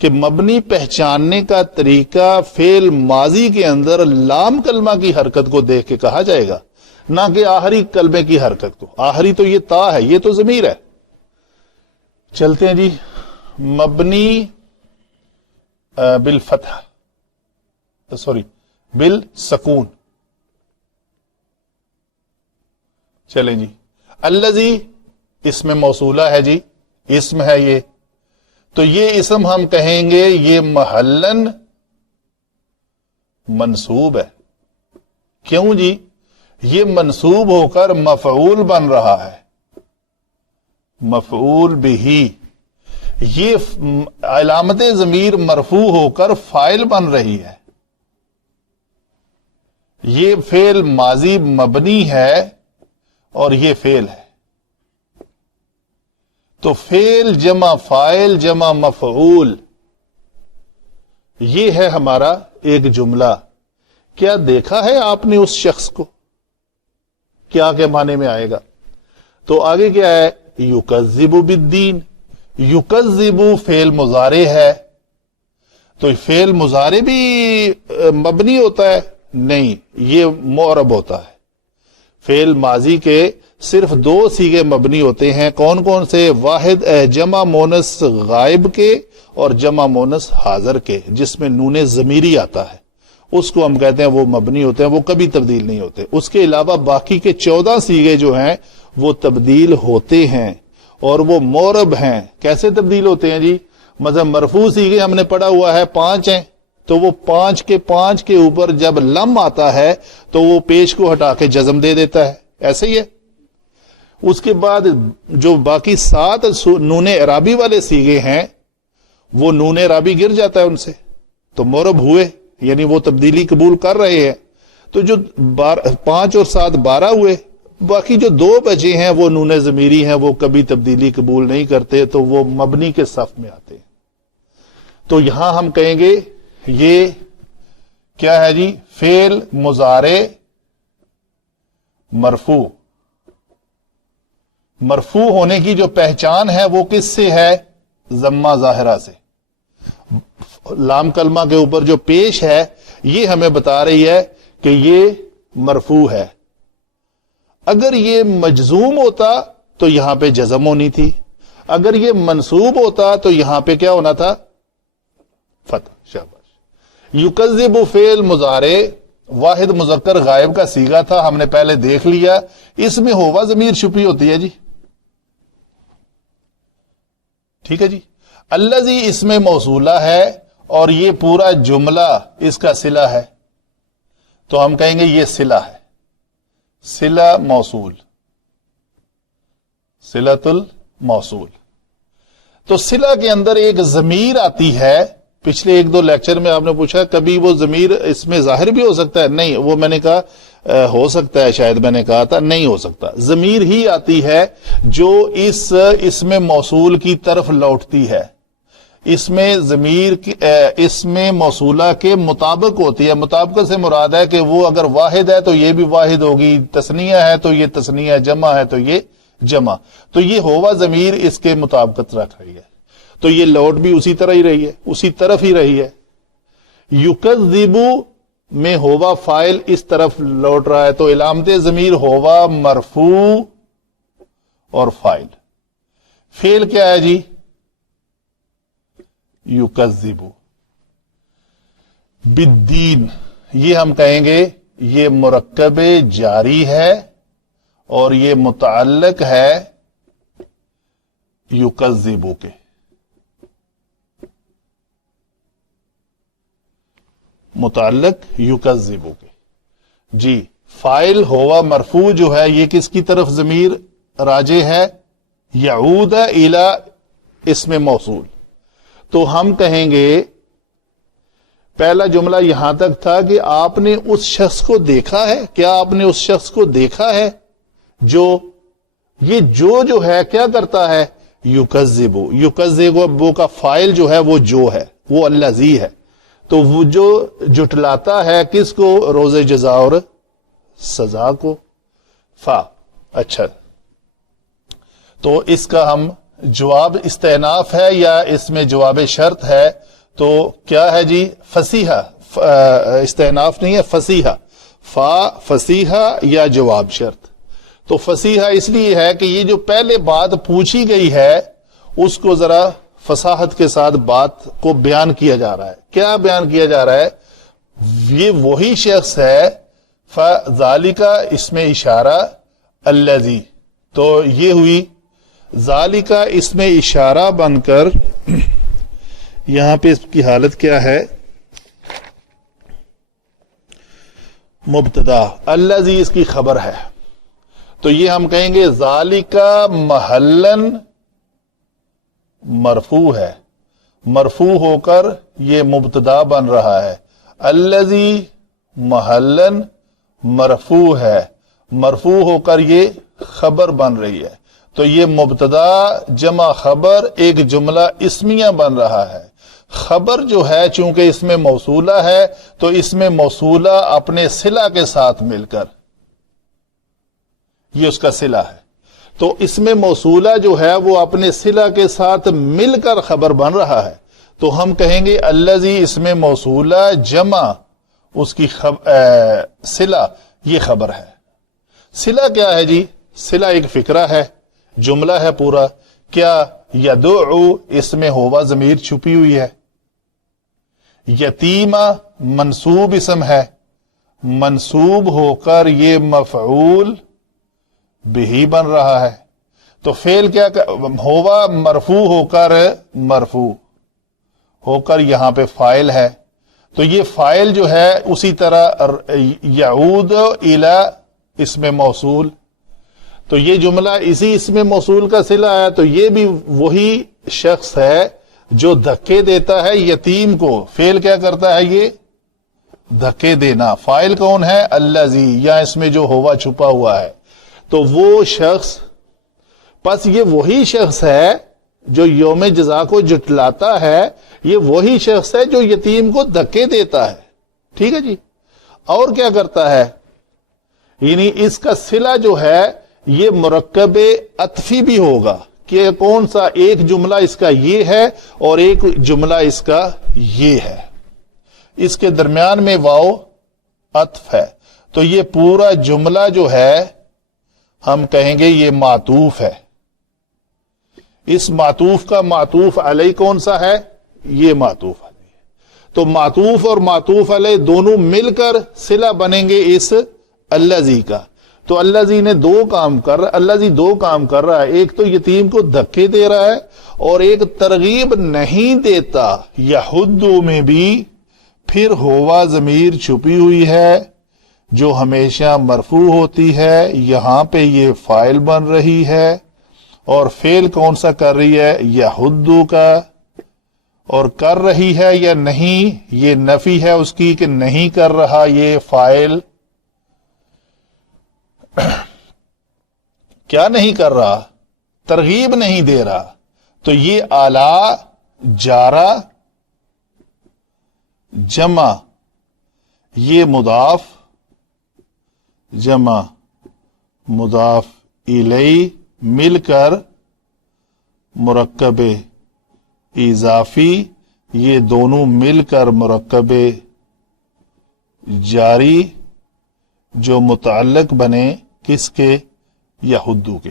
کہ مبنی پہچاننے کا طریقہ فعل ماضی کے اندر لام کلمہ کی حرکت کو دیکھ کے کہا جائے گا, نہ کہ آخری کلمے کی حرکت کو. آخری تو یہ تا ہے, یہ تو ضمیر ہے. چلتے ہیں جی. مبنی بالفتح, سوری بالسکون. چلیں جی. الذی اسم موصولہ ہے جی, اسم ہے یہ, تو یہ اسم ہم کہیں گے یہ محلن منصوب ہے. کیوں جی؟ یہ منصوب ہو کر مفعول بن رہا ہے, مفعول بھی. یہ علامت ضمیر مرفوع ہو کر فاعل بن رہی ہے. یہ فعل ماضی مبنی ہے اور یہ فعل ہے. تو فعل جمع فاعل جمع مفعول, یہ ہے ہمارا ایک جملہ. کیا دیکھا ہے آپ نے اس شخص کو؟ کیا کے معنی میں آئے گا؟ تو آگے کیا ہے؟ یکذب بالدین. یکذب فعل مضارع ہے, تو فعل مضارع بھی مبنی ہوتا ہے؟ نہیں, یہ معرب ہوتا ہے. فعل ماضی کے صرف 2 صیغے مبنی ہوتے ہیں. کون کون سے؟ واحد جمع مونس غائب کے اور جمع مونس حاضر کے, جس میں نون ضمیری آتا ہے, اس کو ہم کہتے ہیں وہ مبنی ہوتے ہیں, وہ کبھی تبدیل نہیں ہوتے. اس کے علاوہ باقی کے 14 صیغے جو ہیں وہ تبدیل ہوتے ہیں اور وہ معرب ہیں. کیسے تبدیل ہوتے ہیں جی؟ مثلا مرفوع صیغے ہم نے پڑھا ہوا ہے 5 ہیں, تو وہ 5 کے اوپر جب لم آتا ہے تو وہ پیش کو ہٹا کے جزم دے دیتا ہے. ایسے ہی ہے. اس کے بعد جو باقی 7 نون اعرابی والے صیغے ہیں وہ نون اعرابی گر جاتا ہے ان سے, تو معرب ہوئے, یعنی وہ تبدیلی قبول کر رہے ہیں. تو جو 5 اور 7 12 ہوئے. باقی جو 2 بچے ہیں وہ نون ضمیری ہیں, وہ کبھی تبدیلی قبول نہیں کرتے, تو وہ مبنی کے صف میں آتے ہیں. تو یہاں ہم کہیں گے یہ کیا ہے جی؟ فعل مضارع مرفوع. مرفوع ہونے کی جو پہچان ہے وہ کس سے ہے؟ ضمہ ظاہرہ سے. لام کلمہ کے اوپر جو پیش ہے یہ ہمیں بتا رہی ہے کہ یہ مرفوع ہے. اگر یہ مجزوم ہوتا تو یہاں پہ جزم ہونی تھی, اگر یہ منصوب ہوتا تو یہاں پہ کیا ہونا تھا؟ فتح. شاباش. یکذب فعل مضارع واحد مذکر غائب کا صیغہ تھا, ہم نے پہلے دیکھ لیا. اس میں ہوا ضمیر چھپی ہوتی ہے جی. ٹھیک ہے جی. الذی اس میں موصولہ ہے اور یہ پورا جملہ اس کا صلہ ہے, تو ہم کہیں گے یہ صلہ ہے. صلہ موصول, صلۃ الموصول. تو صلہ کے اندر ایک ضمیر آتی ہے پچھلے 1-2 لیکچر میں آپ نے پوچھا کبھی وہ ضمیر اس میں ظاہر بھی ہو سکتا ہے؟ نہیں، وہ میں نے کہا ہو سکتا ہے، شاید میں نے کہا تھا نہیں ہو سکتا. ضمیر ہی آتی ہے جو اس میں موصول کی طرف لوٹتی ہے. اس میں ضمیر اس میں موصولہ کے مطابق ہوتی ہے. مطابقت سے مراد ہے کہ وہ اگر واحد ہے تو یہ بھی واحد ہوگی، تثنیہ ہے تو یہ تثنیہ، جمع ہے تو یہ جمع. تو یہ ہوا ضمیر اس کے مطابقت رکھ رہی ہے، تو یہ لوٹ بھی اسی طرح ہی رہی ہے، اسی طرف ہی رہی ہے. یکذبو میں ہوا فائل اس طرف لوٹ رہا ہے، تو علامت ضمیر ہوا مرفوع اور فائل. فعل کیا ہے جی؟ یکذبو. بالدین یہ ہم کہیں گے یہ مرکب جاری ہے اور یہ متعلق ہے یکذبو کے. متعلق یکذبو کے. جی فائل ہوا مرفوع جو ہے یہ کس کی طرف ضمیر راجع ہے؟ یعود الی اسم موصول. تو ہم کہیں گے پہلا جملہ یہاں تک تھا کہ آپ نے اس شخص کو دیکھا ہے. کیا آپ نے اس شخص کو دیکھا ہے یہ جو ہے کیا کرتا ہے؟ یکذبو. یکذبو کا فائل جو ہے وہ جو ہے، وہ الذی ہے. تو وہ جو جٹلاتا ہے کس کو؟ روز جزا اور سزا کو. فا. اچھا، تو اس کا ہم جواب استئناف ہے یا اس میں جواب شرط ہے؟ تو کیا ہے جی؟ فصیحہ. استئناف نہیں ہے، فصیحہ. فا فصیحہ یا جواب شرط. تو فصیحہ اس لیے ہے کہ یہ جو پہلے بات پوچھی گئی ہے اس کو ذرا فصاحت کے ساتھ بات کو بیان کیا جا رہا ہے. کیا بیان کیا جا رہا ہے؟ یہ وہی شخص ہے. فذالک اس میں اشارہ الذی. تو یہ ہوئی ذالک اس میں اشارہ بن کر یہاں پہ اس کی حالت کیا ہے؟ مبتدا. الذی اس کی خبر ہے. تو یہ ہم کہیں گے ذالک محلن مرفوع ہے. مرفوع ہو کر یہ مبتدا بن رہا ہے. الذی محلن مرفوع ہے. مرفوع ہو کر یہ خبر بن رہی ہے. تو یہ مبتدا جمع خبر ایک جملہ اسمیہ بن رہا ہے. خبر جو ہے چونکہ اس میں موصولہ ہے تو اس میں موصولہ اپنے صلہ کے ساتھ مل کر یہ اس کا صلہ ہے. تو اس میں موصولہ جو ہے وہ اپنے صلہ کے ساتھ مل کر خبر بن رہا ہے. تو ہم کہیں گے الذی اس میں موصولہ جمع اس کی صلہ یہ خبر ہے. صلہ کیا ہے جی؟ صلہ ایک فکرہ ہے، جملہ ہے پورا. کیا؟ یدعو اس میں ہوا ضمیر چھپی ہوئی ہے. یتیمہ منصوب اسم ہے، منصوب ہو کر یہ مفعول بہی بن رہا ہے. تو فعل کیا ہوا؟ مرفوع ہو کر یہاں پہ فاعل ہے. تو یہ فاعل جو ہے اسی طرح یعود الی اسم موصول. تو یہ جملہ اسی اسم موصول کا صلہ ہے. تو یہ بھی وہی شخص ہے جو دھکے دیتا ہے یتیم کو. فعل کیا کرتا ہے؟ یہ دھکے دینا. فاعل کون ہے؟ الذی، یا اس میں جو ہوا چھپا ہوا ہے. تو وہ شخص، پس یہ وہی شخص ہے جو یوم جزا کو جٹلاتا ہے. یہ وہی شخص ہے جو یتیم کو دھکے دیتا ہے. ٹھیک ہے جی. اور کیا کرتا ہے؟ یعنی اس کا صلہ جو ہے یہ مرکب عطفی بھی ہوگا کہ کون سا؟ ایک جملہ اس کا یہ ہے اور ایک جملہ اس کا یہ ہے. اس کے درمیان میں واو عطف ہے. تو یہ پورا جملہ جو ہے ہم کہیں گے یہ معطوف ہے. اس معطوف کا معطوف علیہ کون سا ہے؟ یہ معطوف علیہ. تو معطوف اور معطوف علیہ دونوں مل کر صلہ بنیں گے اس الذی کا. تو الذی نے دو کام کر رہا ہے. ایک تو یتیم کو دھکے دے رہا ہے اور ایک ترغیب نہیں دیتا. یحدو میں بھی پھر ہوا ضمیر چھپی ہوئی ہے جو ہمیشہ مرفوع ہوتی ہے. یہاں پہ یہ فاعل بن رہی ہے اور فعل کون سا کر رہی ہے؟ یحدو کا. اور کر رہی ہے یا نہیں، یہ نفی ہے اس کی کہ نہیں کر رہا، یہ فاعل کیا نہیں کر رہا، ترغیب نہیں دے رہا، تو یہ اعلی جارہ جمع یہ مضاف جمع مضاف الیہ مل کر مرکب اضافی، یہ دونوں مل کر مرکب جاری جو متعلق بنے کس کے، یحدو کے۔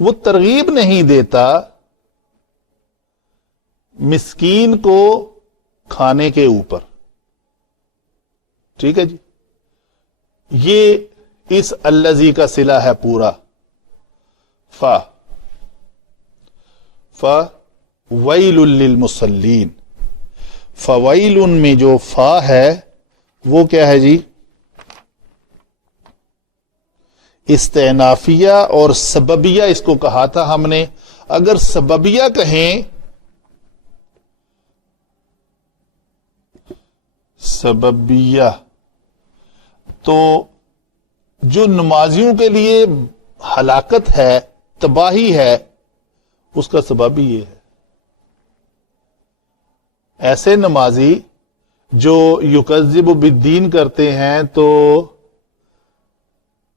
وہ ترغیب نہیں دیتا مسکین کو کھانے کے اوپر، ٹھیک ہے جی، یہ اس الذی کا صلہ ہے پورا، ویل للمصلین، فویل میں جو فا ہے وہ کیا ہے جی، استعنافیہ اور سببیہ اس کو کہا تھا ہم نے۔ اگر سببیہ کہیں، سببیہ تو جو نمازیوں کے لیے ہلاکت ہے، تباہی ہے، اس کا سبب ہی یہ ہے۔ ایسے نمازی جو یکذب بالدین کرتے ہیں، تو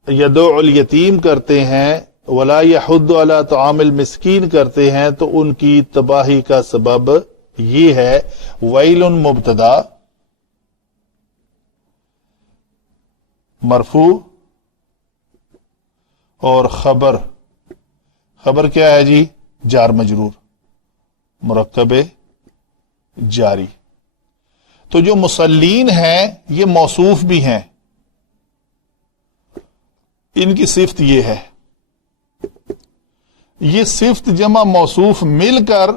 یدعو الیتیم کرتے ہیں، ولا یحض علی طعام المسکین کرتے ہیں، تو ان کی تباہی کا سبب یہ ہے۔ ویل مبتدا مرفوع اور خبر کیا ہے جی، جار مجرور مرکب جاری۔ تو جو مصلین ہیں یہ موصوف بھی ہیں، ان کی صفت یہ ہے، یہ صفت جمع موصوف مل کر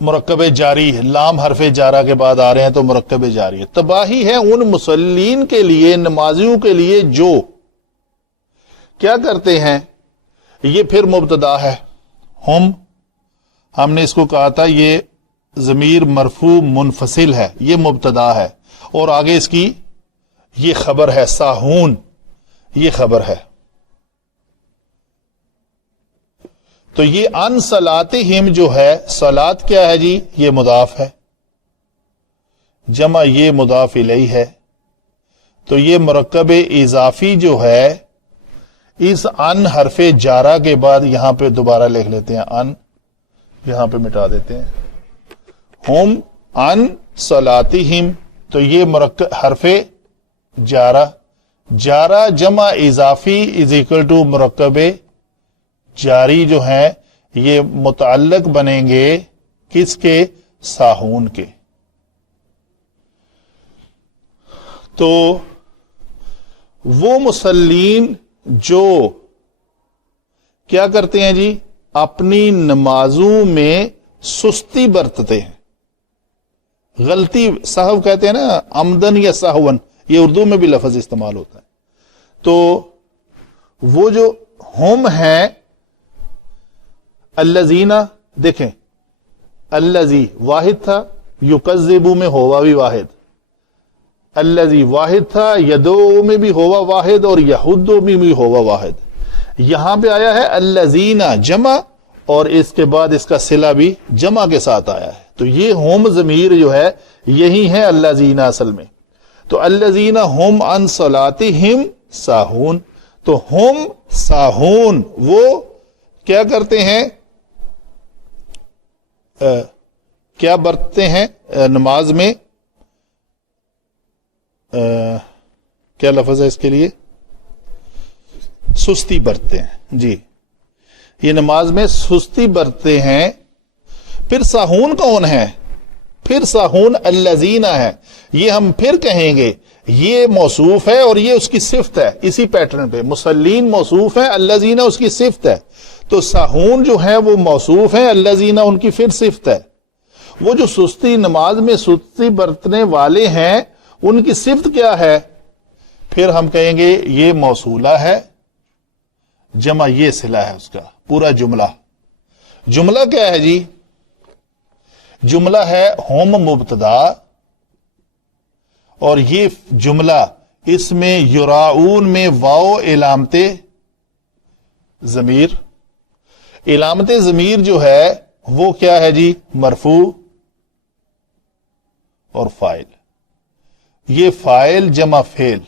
مرکب جاری ہے، لام حرف جارہ کے بعد آ رہے ہیں تو مرکب جاری ہے۔ تباہی ہے ان مصلین کے لیے، نمازیوں کے لیے جو کیا کرتے ہیں، یہ پھر مبتدا ہے، ہم نے اس کو کہا تھا یہ ضمیر مرفوع منفصل ہے، یہ مبتدا ہے، اور آگے اس کی یہ خبر ہے، ساہون یہ خبر ہے۔ تو یہ ان صلاتہم جو ہے، صلات کیا ہے جی، یہ مضاف ہے، جمع یہ مضاف الیہ ہے، تو یہ مرکب اضافی جو ہے اس ان حرف جارہ کے بعد یہاں پہ دوبارہ لکھ لیتے ہیں، ان یہاں پہ مٹا دیتے ہیں، ہم ان صلاتہم، تو یہ مرکب حرف جارہ جمع اضافی از اکول ٹو مرکب جاری جو ہیں یہ متعلق بنیں گے کس کے، ساہون کے۔ تو وہ مصلین جو کیا کرتے ہیں جی، اپنی نمازوں میں سستی برتتے ہیں، غلطی، سہو کہتے ہیں نا، عمدن یا سہون، یہ اردو میں بھی لفظ استعمال ہوتا ہے۔ تو وہ جو ہم ہیں الذین، دیکھیں الذی واحد تھا، یکذبو میں ہوا بھی واحد، الذی واحد تھا، یدعو میں بھی ہوا واحد اور یحدو میں بھی ہوا واحد۔ یہاں پہ آیا ہے الذین جمع، اور اس کے بعد اس کا صلہ بھی جمع کے ساتھ آیا ہے، تو یہ ہم ضمیر جو ہے یہی ہے الذین اصل میں۔ تو الذین ہم عن صلاتہم ساہون، تو ہم ساہون وہ کیا کرتے ہیں، کیا برتتے ہیں نماز میں، کیا لفظ ہے اس کے لیے، سستی برتتے ہیں جی، یہ نماز میں سستی برتتے ہیں۔ پھر ساہون کون ہے، پھر ساہون الذین ہے، یہ ہم پھر کہیں گے، یہ موصوف ہے اور یہ اس کی صفت ہے، اسی پیٹرن پہ مصلین موصوف ہے، الذین اس کی صفت ہے، تو ساہون جو ہے وہ موصوف ہے، الذین ان کی پھر صفت ہے۔ وہ جو سستی، نماز میں سستی برتنے والے ہیں، ان کی صفت کیا ہے پھر ہم کہیں گے یہ موصولہ ہے جمع یہ صلہ ہے اس کا پورا جملہ. جملہ کیا ہے جی؟ جملہ ہے ہم مبتدا، اور یہ جملہ اس میں یراؤون میں واو علامت ضمیر. علامت ضمیر جو ہے وہ کیا ہے جی؟ مرفوع اور فاعل. یہ فاعل جمع فعل،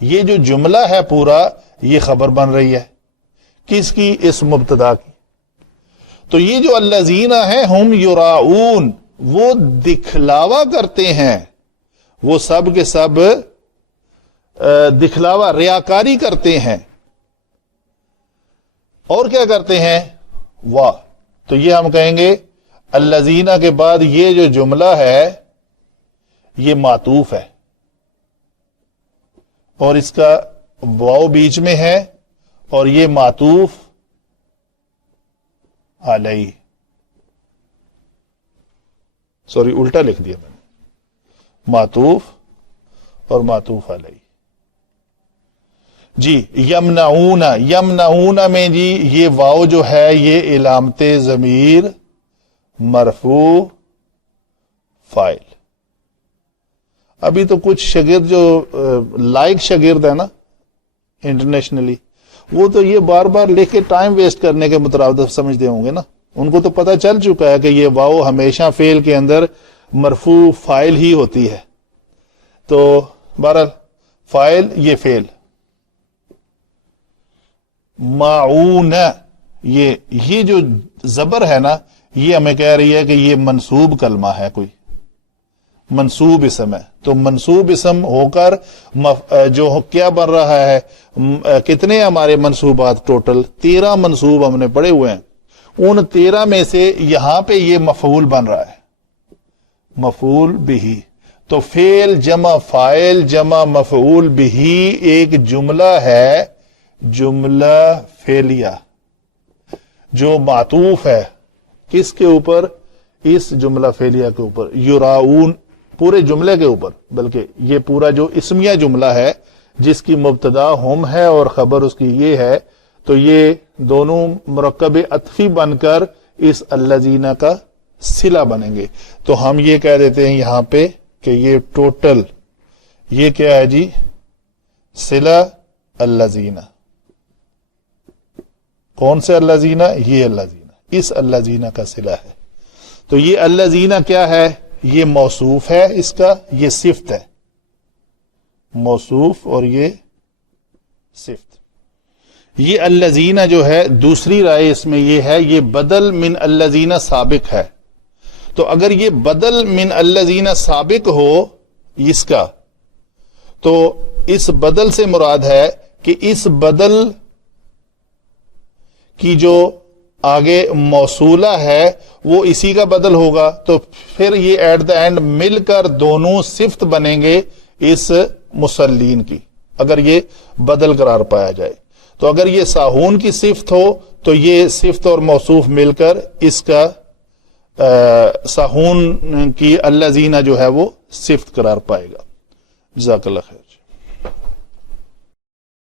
یہ جو جملہ ہے پورا یہ خبر بن رہی ہے کس کی؟ اس مبتدا کی. تو یہ جو الذین ہیں ہم یراؤون، وہ دکھلاوا کرتے ہیں، وہ سب کے سب دکھلاوا ریاکاری کرتے ہیں. اور کیا کرتے ہیں؟ واہ. تو یہ ہم کہیں گے الذین کے بعد یہ جو جملہ ہے یہ معطوف ہے، اور اس کا واو بیچ میں ہے، اور یہ معطوف علیہ، سوری الٹا لکھ دیا میں نے، معطوف اور معطوف علیہ. جی یمنعون، یمنعون میں جی یہ واو جو ہے یہ علامت ضمیر مرفوع فاعل. ابھی تو کچھ شاگرد جو لائق شاگرد ہے نا انٹرنیشنلی، وہ تو یہ بار بار لکھ کے ٹائم ویسٹ کرنے کے مترادف سمجھتے ہوں گے نا. ان کو تو پتہ چل چکا ہے کہ یہ واو ہمیشہ فعل کے اندر مرفوع فاعل ہی ہوتی ہے. تو بہرحال فاعل یہ فعل. معون، یہ جو زبر ہے نا یہ ہمیں کہہ رہی ہے کہ یہ منصوب کلمہ ہے، کوئی منصوب اسم ہے. تو منصوب اسم ہو کر جو کیا بن رہا ہے، کتنے ہمارے منصوبات ٹوٹل 13 منصوب ہم نے پڑھے ہوئے ہیں. ان 13 میں سے یہاں پہ یہ مفعول بن رہا ہے، مفعول بہ. تو فعل جمع فاعل جمع مفعول بہ ایک جملہ ہے، جملہ فعلیہ، جو معطوف ہے کس کے اوپر؟ اس جملہ فعلیہ کے اوپر، یراؤون پورے جملے کے اوپر. بلکہ یہ پورا جو اسمیہ جملہ ہے جس کی مبتدا ہم ہے اور خبر اس کی یہ ہے، تو یہ دونوں مرکب عطفی بن کر اس الذین کا صلہ بنیں گے. تو ہم یہ کہہ دیتے ہیں یہاں پہ کہ یہ ٹوٹل یہ کیا ہے جی؟ صلہ الذین. کون سے الذین؟ یہ الذین، اس الذین کا صلہ ہے. تو یہ الذین کیا ہے؟ یہ موصوف ہے، اس کا یہ صفت ہے، موصوف اور یہ صفت. یہ الذین جو ہے دوسری رائے اس میں یہ ہے یہ بدل من الذین سابق ہے. تو اگر یہ بدل من الذین سابق ہو اس کا، تو اس بدل سے مراد ہے کہ اس بدل کی جو آگے موصولہ ہے وہ اسی کا بدل ہوگا. تو پھر یہ ایٹ دا اینڈ مل کر دونوں صفت بنیں گے اس مسلین کی، اگر یہ بدل قرار پایا جائے. تو اگر یہ ساہون کی صفت ہو تو یہ صفت اور موصوف مل کر اس کا ساہون کی الذین جو ہے وہ صفت قرار پائے گا. جزاک اللہ خیر.